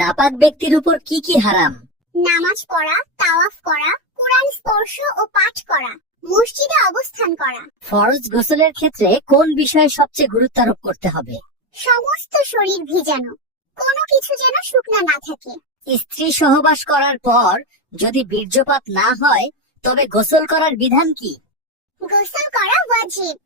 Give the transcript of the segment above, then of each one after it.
নাপাক ব্যক্তির উপর কি কি হারাম? নামাজ পড়া, তাওয়াফ করা, কুরআন স্পর্শ ও পাঠ করা, মসজিদে অবস্থান করা। ফরজ গোসলের ক্ষেত্রে কোন বিষয়ে সবচেয়ে গুরুত্ব আরোপ করতে হবে? সমস্ত শরীর ভিজানো, কোনো কিছু যেন শুকনা না থাকে। স্ত্রী সহবাস করার পর যদি বীর্যপাত না হয় তবে গোসল করার বিধান কি? গোসল করা ওয়াজিব।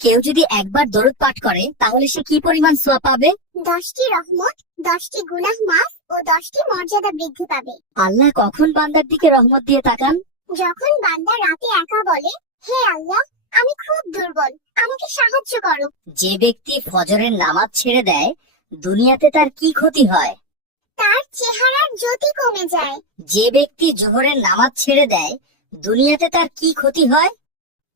কেউ যদি একবার দরুদ পাঠ করে তাহলে সে কি পরিমাণ সওয়াব পাবে? 10টি রহমত, 10টি গুনাহ মাফ ও 10টি মর্যাদা বৃদ্ধি পাবে। আল্লাহ কখন বান্দার দিকে রহমত দিয়ে তাকান? যখন বান্দা রাতে একা বলে, হে আল্লাহ, আমি খুব দুর্বল, আমাকে সাহায্য করো। যে ব্যক্তি ফজরের নামাজ ছেড়ে দেয় দুনিয়াতে তার কি ক্ষতি হয়? তার চেহারার জ্যোতি কমে যায়। যে ব্যক্তি জোহরের নামাজ ছেড়ে দেয় দুনিয়াতে তার কি ক্ষতি হয়?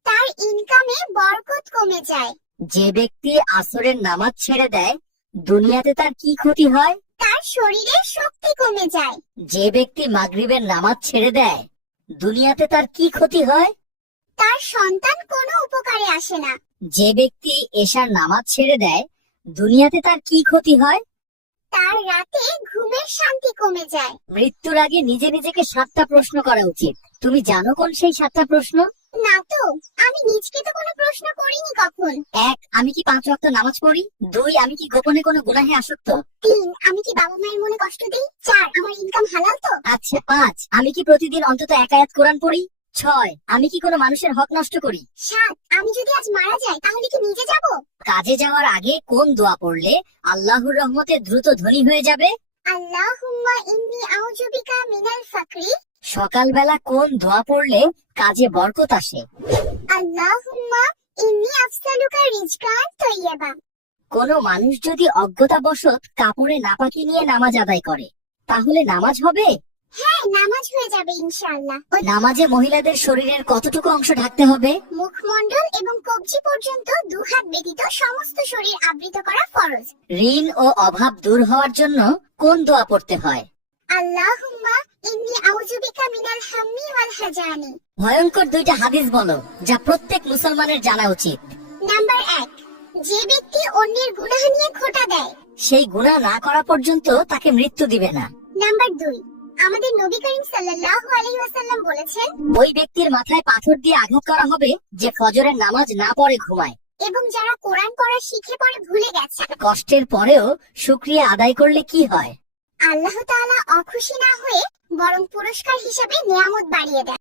তার ইনকামে বরকত কমে যায়। যে ব্যক্তি আসরের নামাজ ছেড়ে দেয় দুনিয়াতে তার কি ক্ষতি হয়? তার শরীরে শক্তি কমে যায়। যে ব্যক্তি মাগরিবের নামাজ ছেড়ে দেয় দুনিয়াতে তার কি ক্ষতি হয়? তার সন্তান কোনো উপকারে আসে না। যে ব্যক্তি এশার নামাজ ছেড়ে দেয় দুনিয়াতে তার কি ক্ষতি হয়? তার রাতে ঘুমের শান্তি কমে যায়। মৃত্যুর আগে নিজে নিজেকে 7টা প্রশ্ন করা উচিত। তুমি জানো কোন সেই 7টা প্রশ্ন? না তো, আমি নিজকে তো কোনো প্রশ্ন করিনি কখন। 1. আমি কি 5 ওয়াক্ত নামাজ পড়ি? 2. আমি কি গোপনে কোনো গুনাহে আসক্ত? 3. আমি কি বাবা মায়ের মনে কষ্ট দিই? 4. আমার ইনকাম হালাল তো? আচ্ছা 5. আমি কি প্রতিদিন অন্তত 1 আয়াত কোরআন পড়ি? 6. আমি কি কোনো মানুষের হক নষ্ট করি? 7. আমি যদি আজ মারা যাই তাহলে কি নিজে যাব? কাজে যাওয়ার আগে কোন দোয়া পড়লে আল্লাহর রহমতে দ্রুত ধনী হয়ে যাবে? আল্লাহুম্মা ইন্নী আউযু বিকা মিনাল ফাকরি। সকালবেলা কোন দোয়া পড়লে কাজে বরকত আসে? আল্লাহুম্মা ইন্নী আফসালুকা রিজকান তাইয়্যিবা। কোন মানুষ যদি অজ্ঞতাবশত কাপড়ে নাপাকি নিয়ে নামাজ আদায় করে তাহলে নামাজ হবে? হ্যাঁ, নামাজ হয়ে যাবে ইনশাআল্লাহ। নামাজে মহিলাদের শরীরের কতটুকু অংশ ঢাকতে হবে? মুখমণ্ডল এবং কবজি পর্যন্ত 2 হাত ব্যতীত সমস্ত শরীর আবৃত করা ফরজ। ঋণ ও অভাব দূর হওয়ার জন্য কোন দোয়া পড়তে হয়? আল্লাহুম্মা ইন্নী আউযু বিকা মিনাল হাম্মি ওয়াল হাজানি। ভয়ঙ্কর 2টা হাদিস বলো যা প্রত্যেক মুসলমানের জানা উচিত। নাম্বার 1, যে ব্যক্তি অন্যের গুনাহ নিয়ে খোঁটা দেয়, সেই গুনাহ না করা পর্যন্ত তাকে মৃত্যু দিবে না। নাম্বার 2, আমাদের নবী করিম সাল্লাল্লাহু আলাইহি ওয়াসাল্লাম বলেছেন, ওই ব্যক্তির মাথায় পাথর দিয়ে আঘাত করা হবে যে ফজরের নামাজ না পড়ে ঘুমায়। এবং যারা কোরআন পড়া শিখে পড়ে ভুলে গেছে। কষ্টের পরেও শুকরিয়া আদায় করলে কি হয়? আল্লাহ তাআলা অখুশি না হয়ে বরং পুরস্কার হিসেবে নিয়ামত বাড়িয়ে দেন।